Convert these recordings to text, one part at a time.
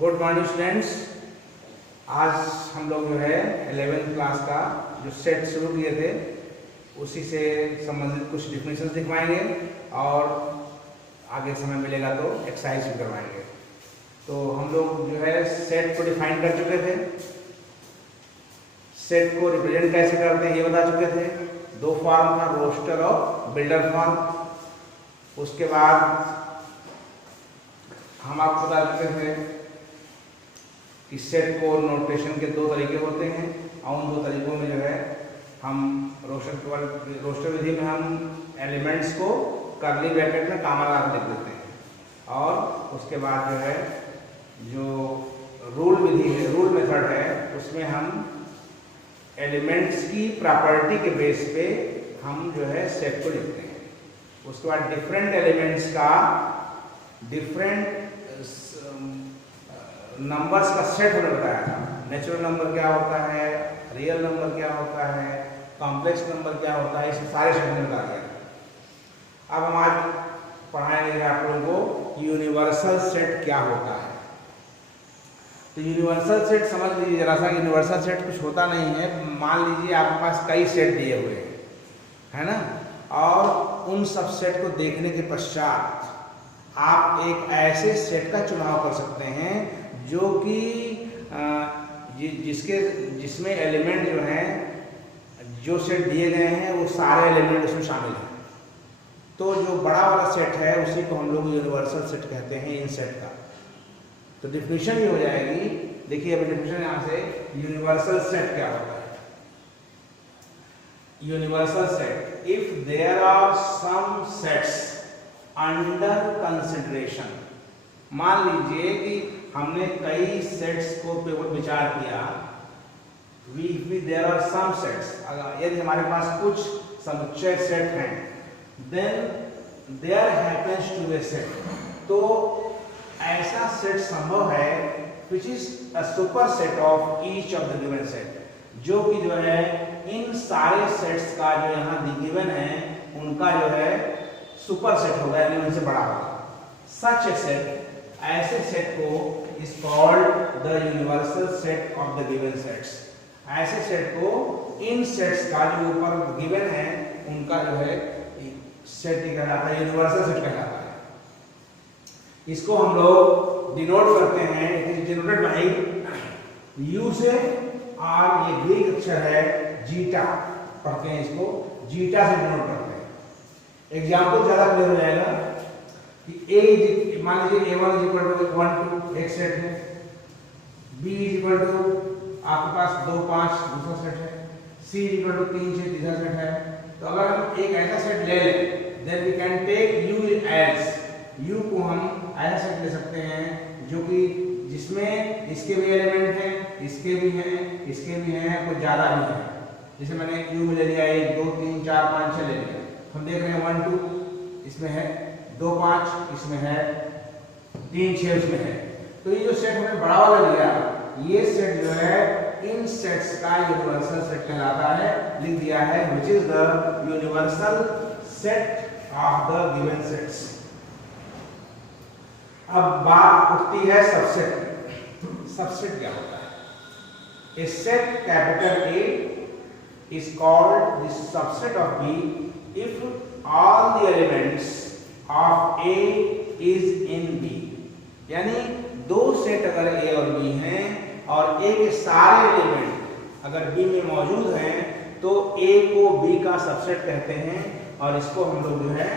Good morning students. आज हम लोग जो है 11th क्लास का जो सेट शुरू किए थे उसी से संबंधित कुछ डिफिनेशंस दिखवाएंगे और आगे समय मिलेगा तो एक्सरसाइज भी करवाएंगे। तो हम लोग जो है सेट को डिफाइन कर चुके थे, सेट को रिप्रेजेंट कैसे करते हैं ये बता चुके थे। दो फॉर्म था, रोस्टर और बिल्डर फॉर्म। उसके बाद हम आपको बता चुके थे कि सेट को नोटेशन के दो तरीके होते हैं और उन दो तरीकों में जो है हम रोस्टर विधि में हम एलिमेंट्स को कर्ली ब्रैकेट में कामा लगा लिख देते हैं और उसके बाद जो है जो रूल विधि है, रूल मेथड है, उसमें हम एलिमेंट्स की प्रॉपर्टी के बेस पे हम जो है सेट को लिखते हैं। उसके बाद डिफरेंट एलिमेंट्स का डिफरेंट नंबर्स का सेट हमने बताया था। नेचुरल नंबर क्या होता है, रियल नंबर क्या होता है, कॉम्प्लेक्स नंबर क्या होता है, इस सारे सेट में बता दिया। अब हम आज पढ़ाएंगे आप लोगों को यूनिवर्सल सेट क्या होता है। तो यूनिवर्सल सेट समझ लीजिए जरा सा, यूनिवर्सल सेट कुछ होता नहीं है। मान लीजिए आपके पास कई सेट दिए हुए हैं, है ना, और उन सब सेट को देखने के पश्चात आप एक ऐसे सेट का चुनाव कर सकते हैं जो कि जिसमें एलिमेंट जो हैं, जो सेट दिए गए हैं वो सारे एलिमेंट उसमें शामिल हैं। तो जो बड़ा वाला सेट है उसी को हम लोग यूनिवर्सल सेट कहते हैं, इन सेट का। तो डिफिनेशन भी हो जाएगी। देखिए अभी डिफिनेशन यहाँ से, यूनिवर्सल सेट क्या होता है। Universal set, if there are some sets under consideration. मान लीजिए कि हमने कई सेट्स को विचार किया। देयर आर सम सेट्स, अगर यदि हमारे पास कुछ समुच्चय सेट हैं, then there happens to be set, तो ऐसा सेट संभव है which is a super set of each of the given set, जो कि जो है इन सारे सेट्स का जो यहाँ गिवन है उनका जो है सुपर सेट होगा, यानी उनसे बड़ा होगा। सच ए सेट, ऐसे सेट को is called the universal set of the given sets. ऐसे सेट को इन सेट्स का जो ऊपर गिवन है उनका जो है सेट कहलाता है, यूनिवर्सल सेट कहलाता है। इसको हम लोग डिनोट करते हैं, it is denoted by you से, और ये ग्रीक अक्षर है जीटा, पढ़ते हैं इसको, जीटा से डिनोट करते हैं। एग्जाम्पल ज्यादा क्लियर हो जाएगा कि ए, मान लीजिए A1 = 1 2 एक सेट है, B = आपके पास 2 5 दूसरा सेट है, C = 3 6 तीसरा सेट है। तो अगर हम एक ऐसा सेट ले लें, then we can take U as, U को हम ऐसा सेट ले सकते हैं जो कि जिसमें इसके भी एलिमेंट हैं, इसके भी हैं, इसके भी हैं, कुछ ज्यादा भी हैं। जैसे मैंने U में ले लिया 1 2 3 4 5 6 ले लिया। हम देख रहे हैं 1 2 इसमें है, 2 5 इसमें है, 3 6 उसमें है। तो ये जो सेट हमने बड़ा वाला लिया, ये सेट जो है इन सेट्स का यूनिवर्सल सेट कहलाता है। लिख दिया है which is the universal set of the given sets. अब बात उठती है सबसेट। सबसेट क्या होता है? A set capital A is called the subset of B if all the elements of A is in B। यानी दो सेट अगर A और B हैं और A के सारे एलिमेंट अगर B में मौजूद हैं तो A को B का सबसेट कहते हैं। और इसको हम लोग जो है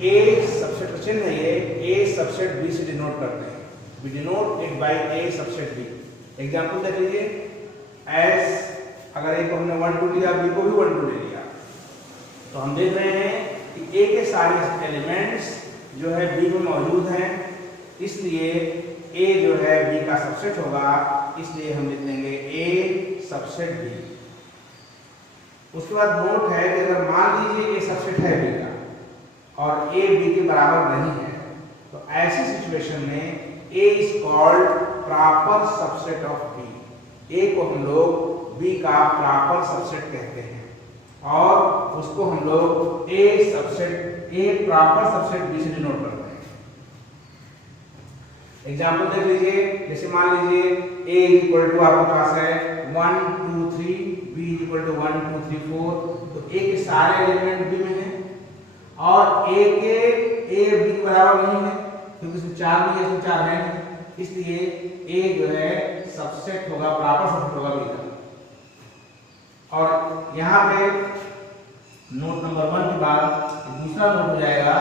A सबसेट का चिन्ह है, ये A सबसेट B से डिनोट करते हैं। We denote it by A subset B। Example देख लीजिए, एस अगर A को हमने 1 2 लिया, B को भी 1 2 ले लिया, तो हम देख रहे हैं कि A के सारे एलिमेंट्स जो है B में मौजूद हैं, इसलिए A जो है B का सबसेट होगा, इसलिए हम लिख देंगे A सबसेट B। उसके बाद नोट है कि अगर मान लीजिए A सबसेट है B का और A B के बराबर नहीं है, तो ऐसी सिचुएशन में A is called proper subset of B। A को हम लोग B का प्रॉपर सबसेट कहते हैं और उसको हम लोग A प्रॉपर सबसेट B से डिनोट करते हैं। एग्जाम्पल देख लीजिए, जैसे मान लीजिए a इक्वल टू आपके पास है 1 2 3, b इक्वल टू 1 2 3 4, तो a के सारे एलिमेंट b में हैं और a b के बराबर नहीं है क्योंकि इसमें 4 नहीं है, इसमें 4 है नहीं, इसलिए a जो है सबसेट होगा, प्रॉपर सबसेट होगा b का। और यहाँ पे नोट नंबर 1 के बाद दूसरा नोट हो जाएगा,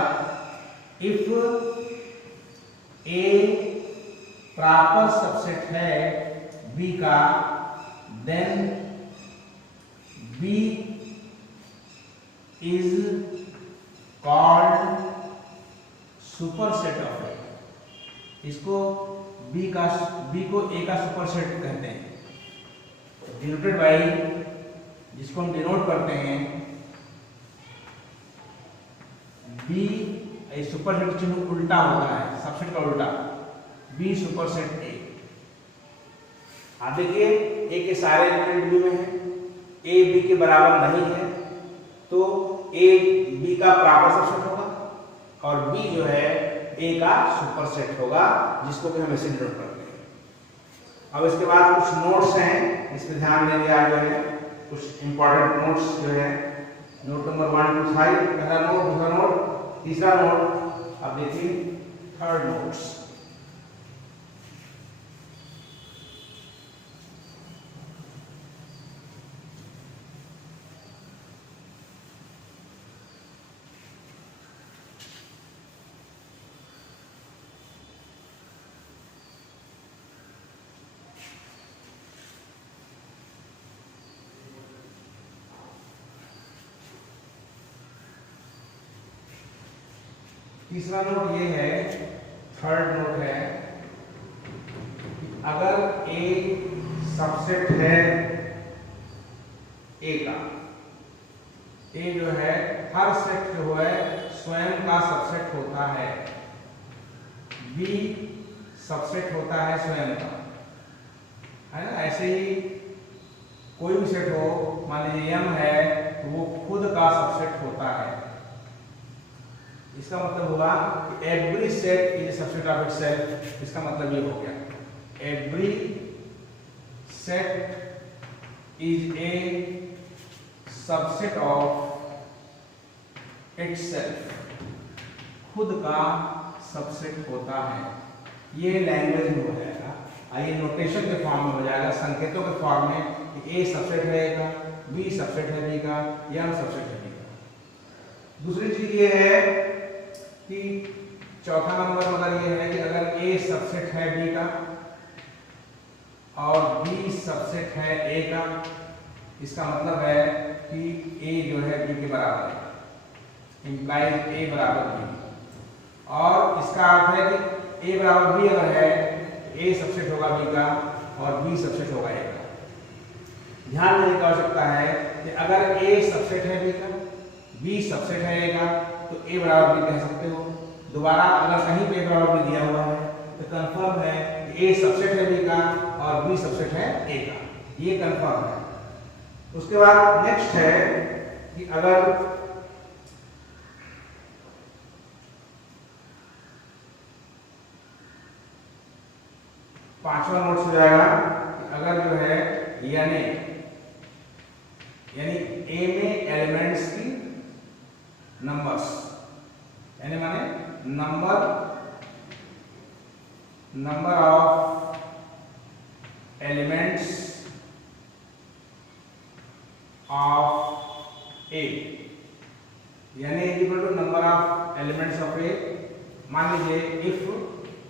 इफ a प्रॉपर सबसेट है b का, then b is called superset of A. इसको b को a का सुपरसेट कहते हैं, डिनोटेड बाय, जिसको हम डिनोट करते हैं b, सुपरसेट चिन्ह उल्टा होता है, सबसेट का उल्टा, b सुपरसेट a। आप देखिए a के सारे एलिमेंट b में हैं, a b के बराबर नहीं है, तो a b का प्रॉपर सबसेट होगा और b जो है a का सुपरसेट होगा, जिसको कि हम ऐसे डिनोट करते हैं। अब इसके बाद कुछ नोट्स हैं, इस पर ध्यान देने आए हुए हैं, कुछ इंपॉर्टेंट नोट्स जो है, नोट नंबर 1 2 5, पहला नोट, दूसरा नोट, तीसरा नोट। अब देखिए थर्ड नोट्स। तीसरा नोट ये है, थर्ड नोट है, अगर a सबसेट है a का, a जो है हर सेट जो है स्वयं का सबसेट होता है, b सबसेट होता है स्वयं का, है ना। ऐसे ही कोई भी सेट हो, मान लीजिए m है तो वो खुद का सबसेट होता है। इसका मतलब हुआ कि every set is subset of itself. इसका मतलब ये हो गया, every set is A subset of itself, खुद का सबसेट होता है। ये लैंग्वेज में हो जाएगा, आइए नोटेशन के फॉर्म में हो जाएगा, संकेतों के फॉर्म में, कि ए सबसेट है ए का, बी सबसेट है बी का, एम सबसेट है बी का। दूसरी चीज ये है कि चौथा नंबर मतलब ये है कि अगर a सबसेट है b का और b सबसेट है a का, इसका मतलब है कि a जो है b के बराबर है, इंप्लाइज a बराबर b। और इसका अर्थ है कि a बराबर b अगर है, a सबसेट होगा b का और b सबसेट होगा a का। ध्यान देने की आवश्यकता है कि अगर a सबसेट है b का, b सबसेट है a का, तो a बराबर b कह सकते हो। दोबारा अगर कहीं पे बराबर b दिया हुआ है तो कंफर्म है कि a सबसेट है b का और b सबसेट है a का, ये कंफर्म है। उसके बाद नेक्स्ट है कि अगर पांचवा नोट हो जाएगा कि अगर जो है यानी a में एलिमेंट्स की नंबर्स, यानी माने number of elements of A, यानी equal to number of elements of A. मान लीजिए इफ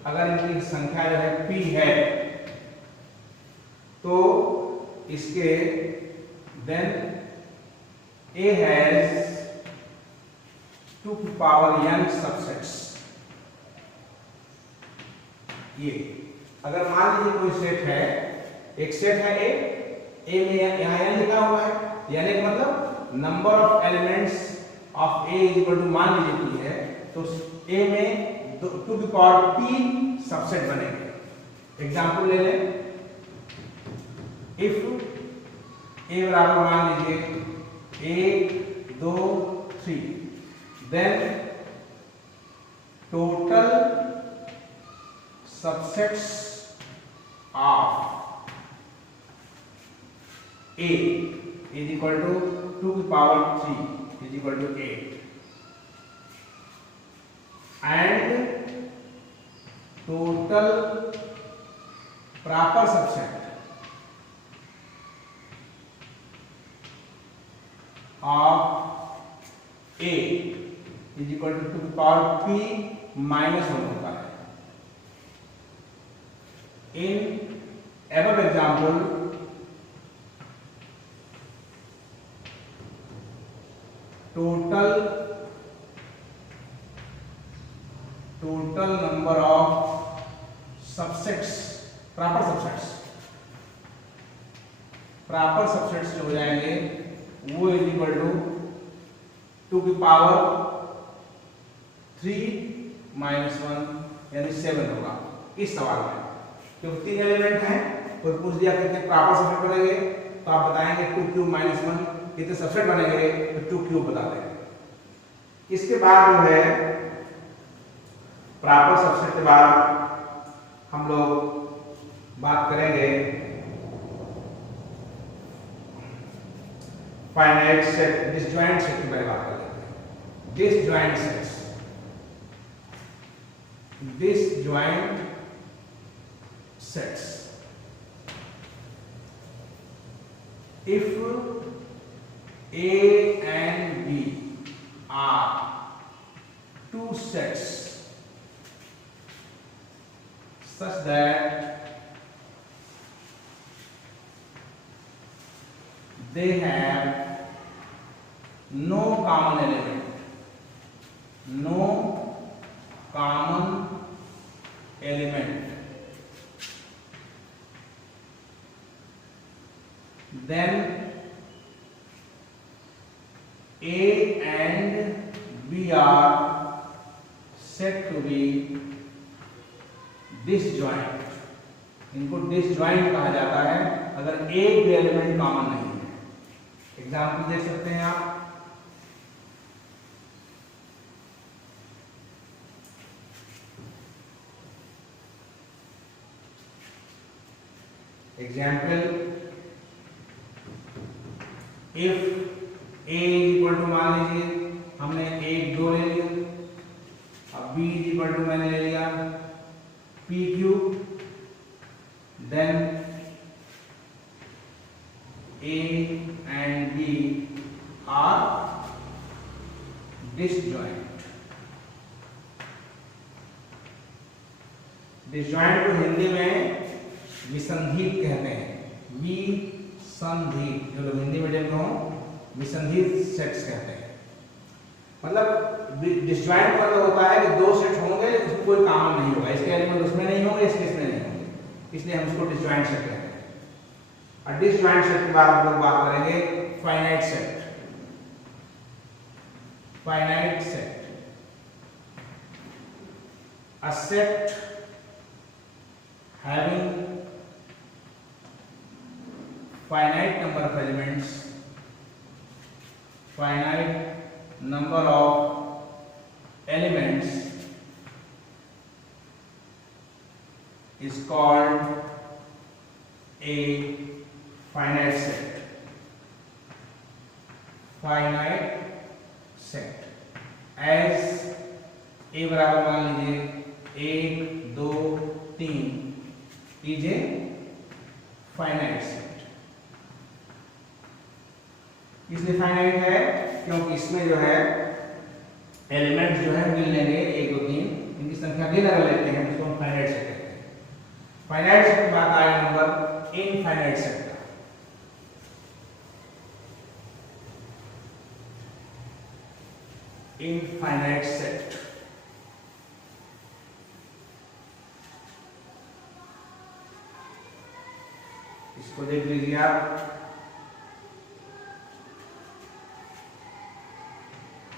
अगर इनकी संख्या जो है p है, तो इसके देन a हैज 2 की पावर n सबसेट्स। ये अगर मान लीजिए कोई सेट है, एक सेट है a में यहाँ n लिखा हुआ है, यानी कि मतलब number of elements of a equal to, मान लीजिए p है, तो a में 2 की पावर p सबसेट बनेंगे। एग्जांपल ले लें, इफ a बराबर मान लीजिए 1 2 3, then total subsets of A is equal to 2 की power 3 is equal to 8 and total proper subset of A is equal to 2 की पावर P माइनस 1 होता है। इन above example, total number of subsets, proper subsets जो हो जाएंगे वो is equal to 2 की power 3 minus 1 यानी 7 होगा इस सवाल में, क्योंकि 3 एलिमेंट हैं और पूछ दिया कितने प्रॉपर सबसेट बनेंगे, तो आप बताएंगे 2 क्यूब माइनस 1 कितने सबसेट बनेंगे, तो 2 क्यूब बता देंगे। इसके बाद जो है प्रॉपर सबसेट के बाद हम लोग बात करेंगे फाइनाइट सेट, डिसजॉइंट सेट की बारे में बात करेंगे। Disjoint sets, disjoint sets, if A and B are two sets such that they have no common element, no common element, then A and B are said to be disjoint। इनको disjoint कहा जाता है अगर एक भी element common नहीं है। Example देख सकते हैं आप, example if A equal to, मान लीजिए हमने 1 2 ले लिया, अब B इक्वल टू मैंने ले लिया P cube, then A and B are disjoint. Disjoint को हिंदी में विसंधित कहते हैं, विसंधित। जो लोग हिंदी मीडियम में हो विसंधित सेट्स कहते हैं। मतलब डिसजॉइंट मतलब होता है कि दो सेट होंगे उसमें कोई कॉमन नहीं होगा, इसके एलिमेंट उसमें नहीं होंगे, इसके इसमें नहीं होंगे, इसलिए हम उसको डिसजॉइंट सेट कहते हैं। और डिसजॉइंट सेट के बाद हम लोग बात करेंगे finite set. Finite set, a set having finite number of elements, finite number of elements is called a finite set। finite set as a बराबर मान लीजिए 1 2 3 is a finite set। इसलिए फाइनाइट है क्योंकि इसमें जो है एलिमेंट जो है मिल लेंगे 1 2 3, इनकी संख्या गिन अगर लेते हैं तो हम फाइनाइट सेट कहते हैं। फाइनाइट सेट के बाद आया नंबर इनफाइनाइट सेट का। इनफाइनाइट सेट, इसको देख लीजिए आप,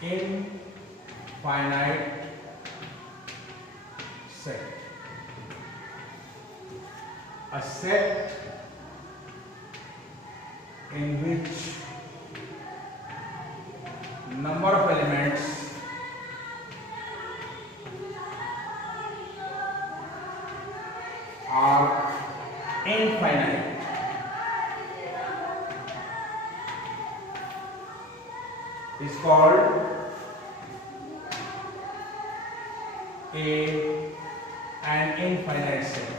infinite set, a set in which number of elements are infinite. Is called an infinite set.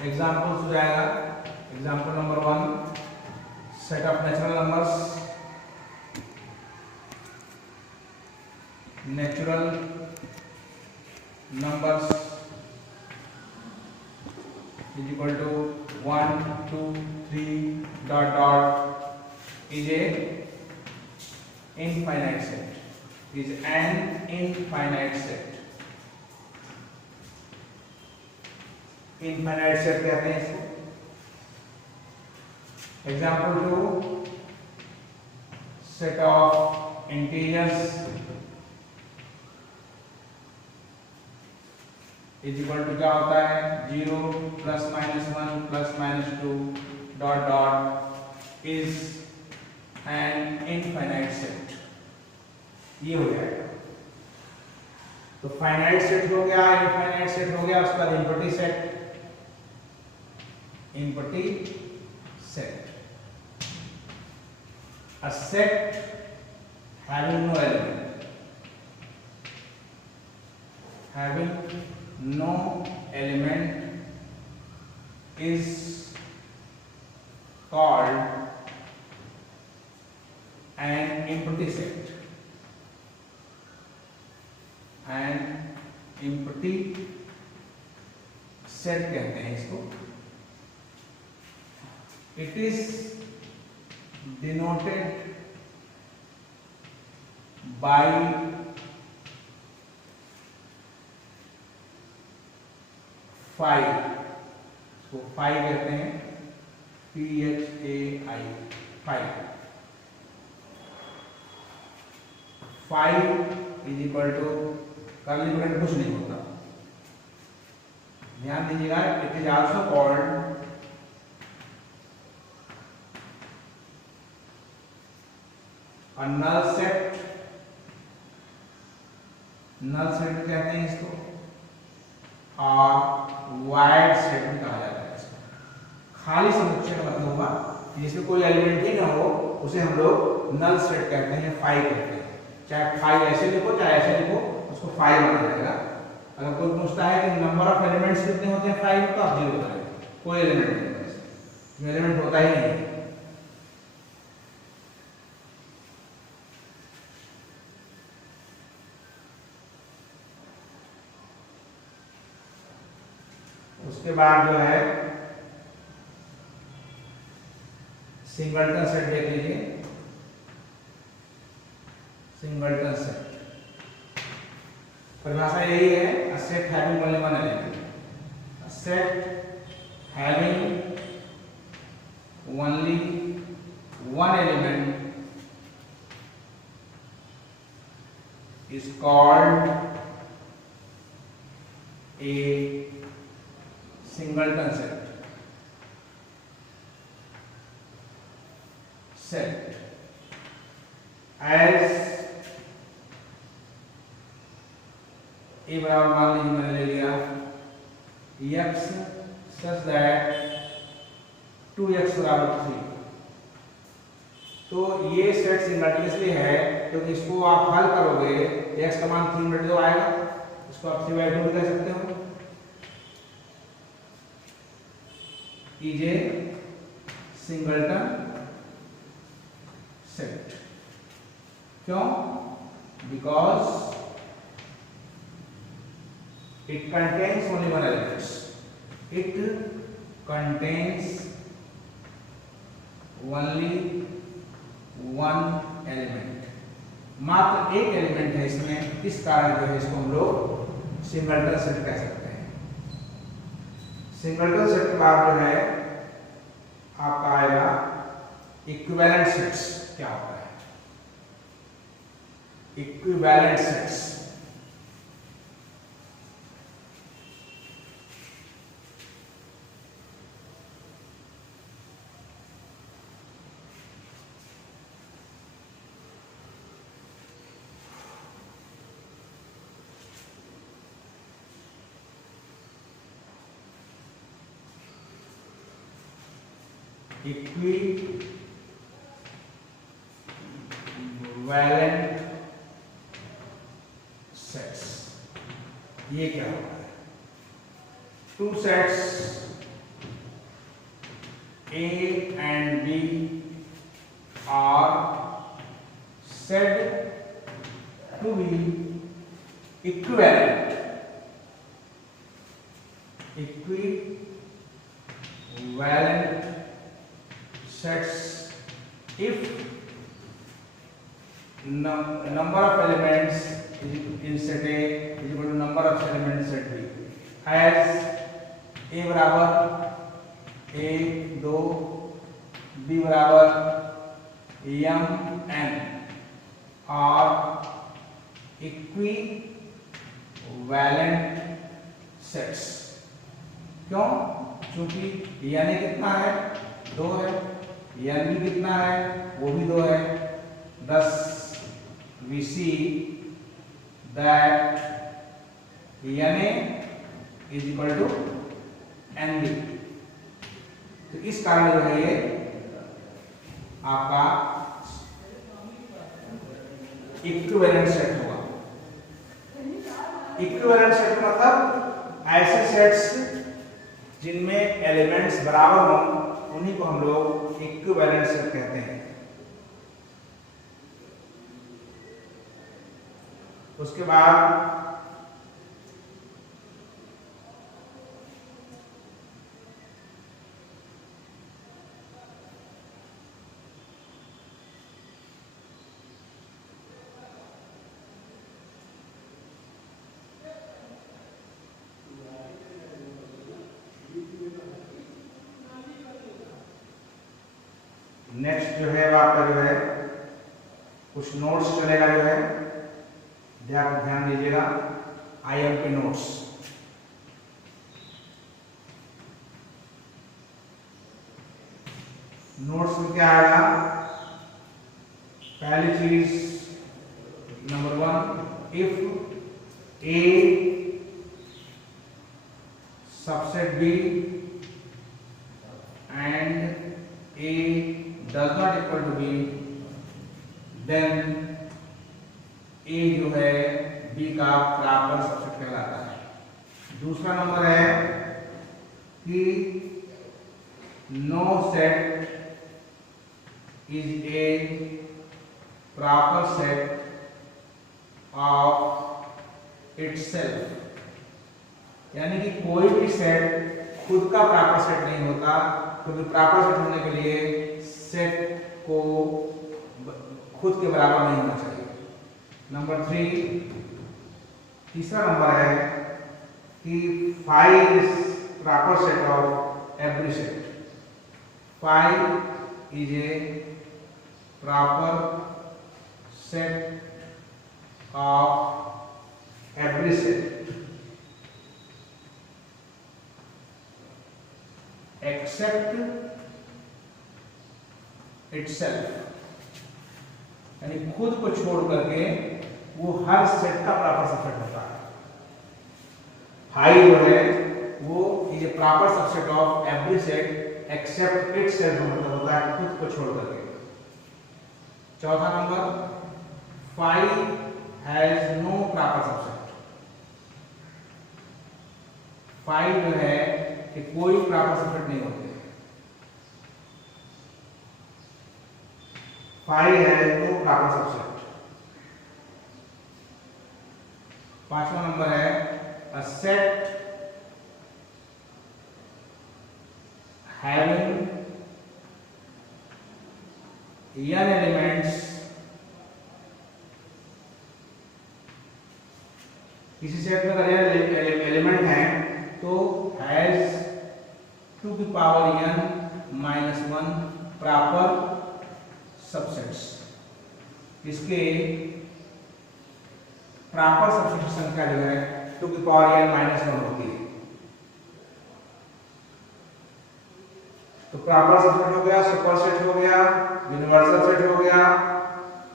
Examples हो जाएगा. Example number 1, set of natural numbers. Natural numbers is equal to 1 2 3 dot dot is a infinite set. Is an infinite set. Infinite set कहते हैं इसको. Example 2, set of integers is equal to क्या होता है 0 plus minus 1 plus minus 2 dot dot is an infinite set. ये हो जाएगा. तो फाइनाइट सेट हो गया, इनफाइनाइट सेट हो गया, उसके बाद empty set. Empty set. A set having no element. Having no element is called an empty set. An empty set कहते हैं इसको. It is denoted by phi. इसको phi कहते हैं. PHAI. phi. Phi is equal to curly bracket कुछ नहीं होता. ध्यान दीजिएगा. It is also called a null set. null set कहते हैं इसको. और void set भी कहा जाता है इसको. खाली समुच्चय का मतलब हुआ जिसमें कोई एलिमेंट ही ना हो उसे हम लोग null set कहते हैं, phi कहते हैं. चाहे phi ऐसे लिखो चाहे ऐसे लिखो, उसको phi बना जाएगा. अगर कोई पूछता है कि नंबर ऑफ एलिमेंट्स कितने होते हैं phi में, तो आप 0 बताएंगे. कोई एलिमेंट नहीं होता इसमें. एलिमेंट होता ही नहीं. उसके बाद जो है सिंगलटन सेट देख लीजिए. सिंगलटन सेट परिभाषा यही है. A set having only one element. A set having only one element is called a singleton set. Set as a बराबर मान लीजिए मैंने ले लिया x such that 2x बराबर 3. तो ये सेट सिंगलटन इसलिए है क्योंकि इसको आप हल करोगे x का मान 3 बटे 2 आएगा. इसको आप 3/2 भी कह सकते हो. is a singleton set. क्यों? Because it contains only one element. It contains only one element. मात्र एक एलिमेंट है इसमें. इस कारण जो है इसको हम लोग सिंगलटन सेट कह सकते हैं. सिंगलटन सेट के बाद जो है आपका आएगा इक्विवेलेंट सेट्स. क्या होता है इक्विवेलेंट सेट्स? Equivalent sets. ये क्या होता है? Two sets A and B are said to be equivalent sets if number of elements in set A is equal to number of elements in set B, as A बराबर 1 2 B बराबर m n और equivalent sets. क्यों? क्योंकि यानी कितना है? 2 है, यानी कितना है? वो भी 2 है। Thus we see that Na is equal to Nb। तो इस कारण जो है ये आपका इक्विवेलेंट सेट होगा। इक्विवेलेंट सेट मतलब ऐसे सेट्स जिनमें एलिमेंट्स बराबर हों, उन्हीं को हम लोग इक्विवेलेंट सेट कहते हैं। उसके बाद नेक्स्ट जो है आपका जो है कुछ नोट्स चलेगा जो है, ध्यान दीजिएगा। IMP notes. नोट्स में क्या आएगा? पहली चीज number 1, if A subset B and A does not equal to B, then A जो है B का प्रॉपर सबसेट कहलाता है। दूसरा नंबर है कि no set is a proper set of itself, यानी कि कोई भी सेट खुद का प्रॉपर सेट नहीं होता, क्योंकि प्रॉपर सेट होने के लिए सेट को खुद के बराबर नहीं होना चाहिए। नंबर 3, तीसरा नंबर है कि phi is proper set of every set. Phi is a proper set of every set except itself, यानी खुद को छोड़ करके वो हर सेट का प्रॉपर सबसेट होता है। फाई जो है वो ये proper subset of every set except itself मतलब होता है खुद को छोड़ करके। चौथा number, phi has no proper subset. Phi जो है कि कोई प्रॉपर सबसेट नहीं होते। Phi has no proper subset. पांचवा नंबर है a set having n elements, किसी सेट में अगर एलिमेंट हैं तो has to the power n - 1 proper subsets. इसके प्रॉपर सबसेट की संख्या जो है टू द पावर n - 1 होती है। तो प्रॉपर सबसेट हो गया, सुपर सेट हो गया, यूनिवर्सल सेट हो गया।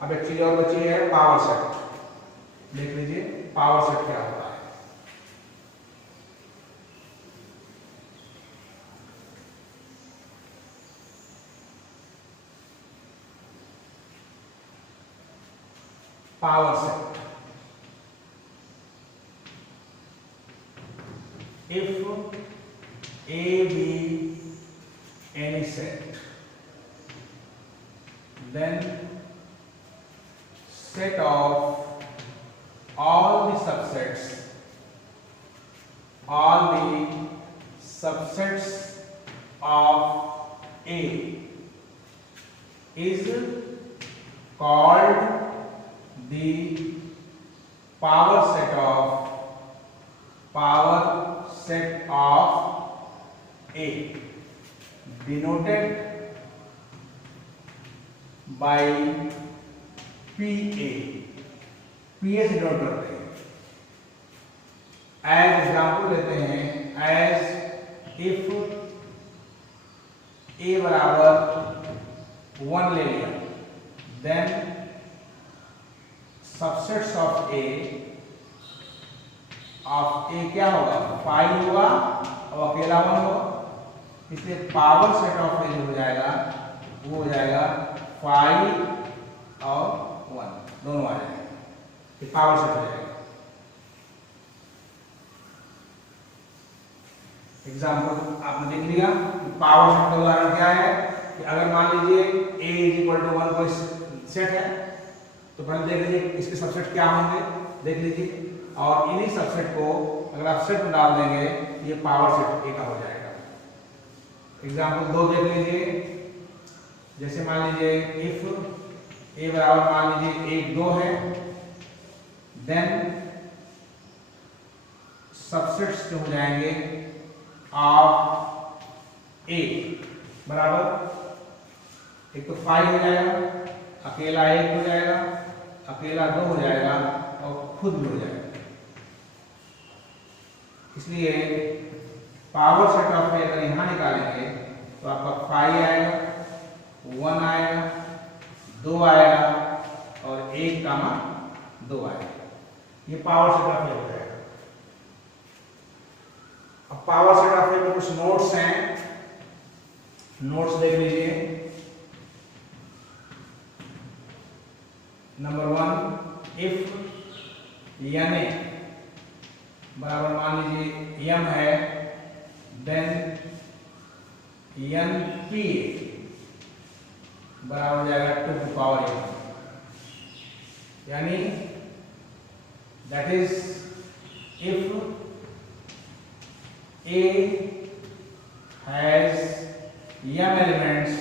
अब एक चीज और बची है, पावर सेट। देख लीजिए पावर सेट क्या होता है। power set. If A be any set, then set of all the subsets of A is called the power set of A, denoted by PA. PA से नोट करते हैं. As example लेते हैं, as if A बराबर 1 ले लिया, then subsets of A क्या होगा, 5 होगा और अकेला 1 होगा, इसलिए पावर सेट ऑफ A हो जाएगा, वो हो जाएगा 5 और 1 दोनों आ जाएंगे, ये पावर सेट हो जाएगा. एग्जाम्पल आपने देख लिया कि पावर सेट का उदाहरण क्या है कि अगर मान लीजिए A = 1 कोई सेट है, तो पहले देख लीजिए इसके सबसेट क्या होंगे, देख लीजिए, और इन्हीं सबसेट को अगर आप सेट में डाल देंगे ये पावर सेट A का हो जाएगा. एग्जाम्पल 2 देख लीजिए, जैसे मान लीजिए इफ A बराबर मान लीजिए 1 2 है, देन सबसेट्स जो हो जाएंगे ऑफ A बराबर एक तो 5 हो जाएगा, अकेला 1 हो जाएगा, अकेला 2 हो जाएगा और खुद भी हो जाएगा. इसलिए पावर सेट ऑफ A अगर यहाँ निकालेंगे तो आपका 5 आएगा, 1 आएगा, 2 आएगा और 1 कामा 2 आएगा. ये पावर सेट ऑफ A हो जाएगा. अब पावर सेट ऑफ A में कुछ नोट्स हैं, नोट्स देख लीजिए. नंबर 1, इफ यानी बराबर मान लीजिए m है, देन np बराबर हो जाएगा 2 की पावर m, यानी that is if A has m elements,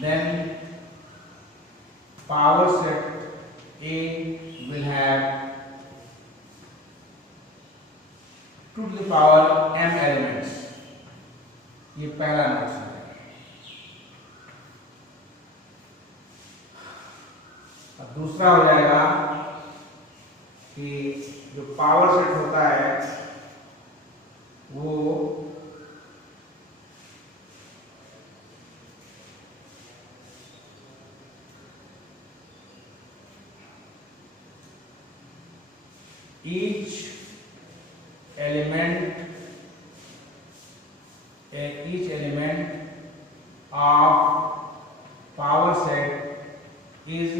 then power set A will have 2 to the power m elements. ये पहला नोट्स है. अब दूसरा हो जाएगा कि जो पावर सेट होता है वो each element of power set is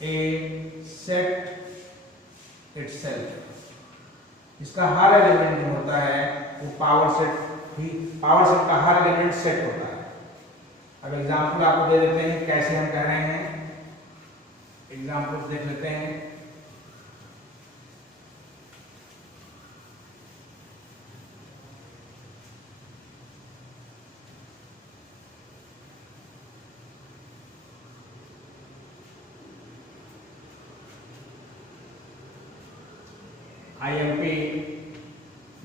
a set itself. इसका हर एलिमेंट जो होता है वो पावर सेट का हर एलिमेंट सेट होता है. अब एग्जांपल आपको दे देते हैं कैसे हम कह रहे हैं. एग्जांपल देख लेते हैं. IMP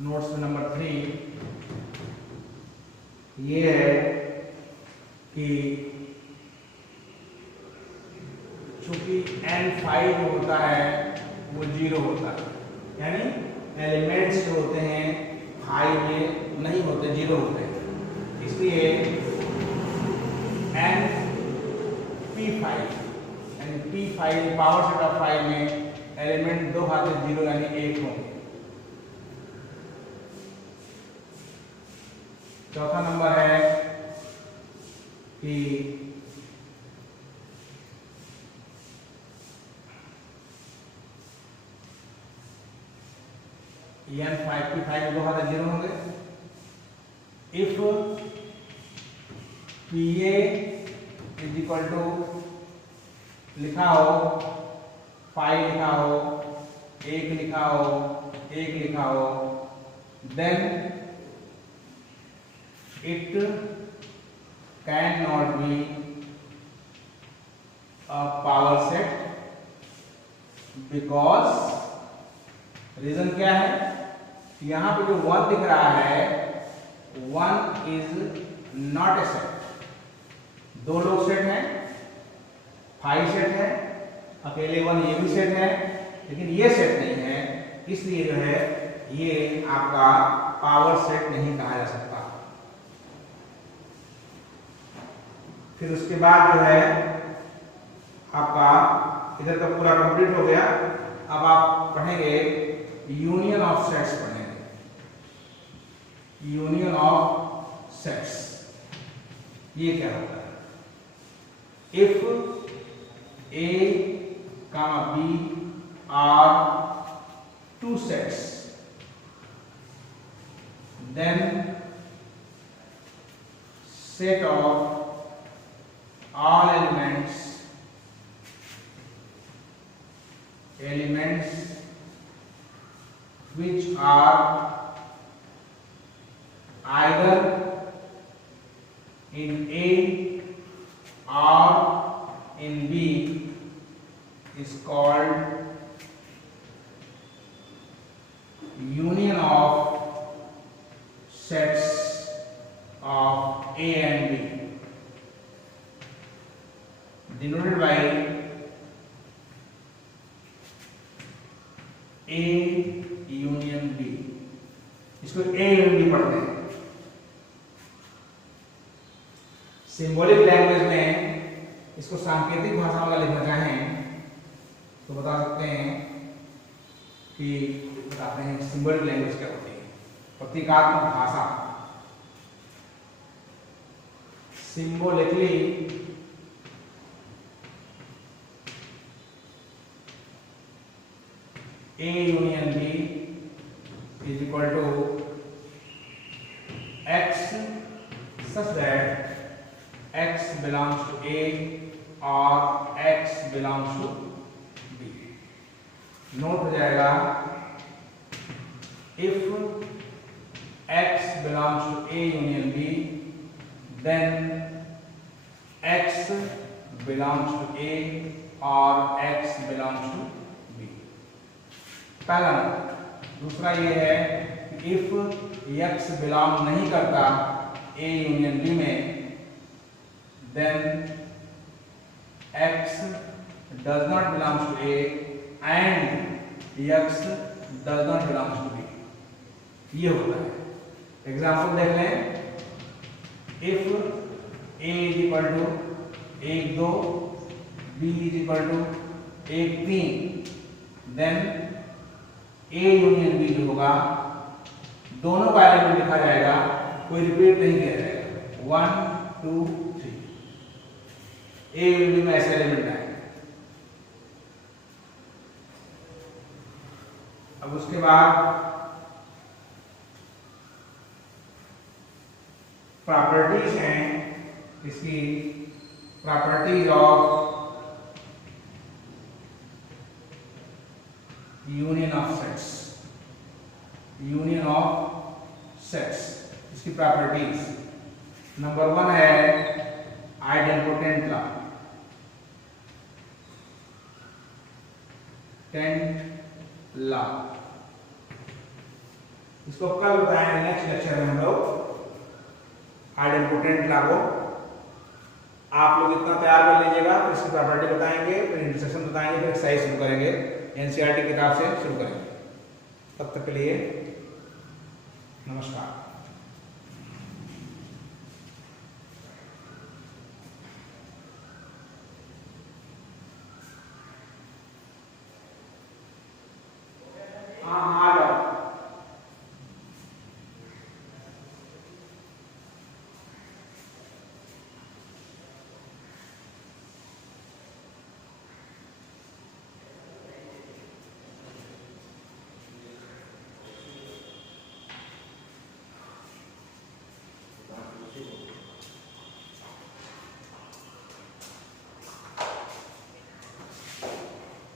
नोट्स नंबर 3 ये है कि चूंकि n5 जो होता है वो 0 होता है, यानी एलिमेंट्स जो होते हैं 5 में नहीं होते, 0 होते हैं. इसलिए np5 यानी p5 पावर सेट ऑफ 5 में एलिमेंट 2 हाथे 0 यानी 1 होंगे. चौथा नंबर है कि n 5 की 5 दो हाथ 0 होंगे। If PA is equal to लिखा हो 5 लिखा हो 1 लिखा हो 1 लिखा हो, then it can not be a power set, because reason क्या है, यहां पे जो 1 दिख रहा है 1 इज नॉट ए सेट। दो लोग सेट हैं, 5 सेट है, अकेले 1 ये भी सेट है, लेकिन ये सेट नहीं है, इसलिए जो है ये आपका पावर सेट नहीं कहा जा सकता। फिर उसके बाद जो है आपका इधर का पूरा कंप्लीट हो गया। अब आप पढ़ेंगे यूनियन ऑफ सेट्स पढ़ेंगे। यूनियन ऑफ सेट्स ये क्या होता है? If A, B are two sets, then set of all elements which are either in A or in B is called union of sets of A and B, denoted by A union B। इसको A union B पढ़ते हैं। Symbolic language में इसको सांकेतिक भाषा में लिखना चाहें तो बता सकते हैं कि बताते हैं सिंबॉलिक लैंग्वेज क्या होती है। प्रतीकात्मक भाषा, symbolically A union B is equal to X such that X belongs to A और X belongs to B। Note हो जाएगा, if X belongs to A union B, then X belongs to A और X belongs to B। पहला note. दूसरा ये है कि if X belong नहीं करता A यूनियन B में, then X does not belong to A and X does not belong to B। ये होता है। एग्जाम्पल देख लें, if A is equal to 1 2, B is equal to 1 3, then A union B जो होगा दोनों का एलिमेंट लिखा जाएगा, कोई रिपीट नहीं किया जाएगा। 1 2 3 A यूनियन B में ऐसे एलिमेंट आए। अब उसके बाद प्रॉपर्टीज हैं इसकी, properties of union of sets. Union of sets इसकी प्रॉपर्टीज, नंबर 1 है आइडेंपोटेंट लॉ, टेंट लॉ। इसको कल बताएंगे नेक्स्ट लेक्चर में हम लोग आइडेंपोटेंट लॉ को। आप लोग इतना तैयार कर लीजिएगा, फिर इसकी प्रॉपर्टी बताएंगे, फिर इंटरसेक्शन बताएंगे, फिर एक्सरसाइज शुरू करेंगे। एनसीईआरटी किताब से शुरू करेंगे। तब तक के लिए नमस्कार।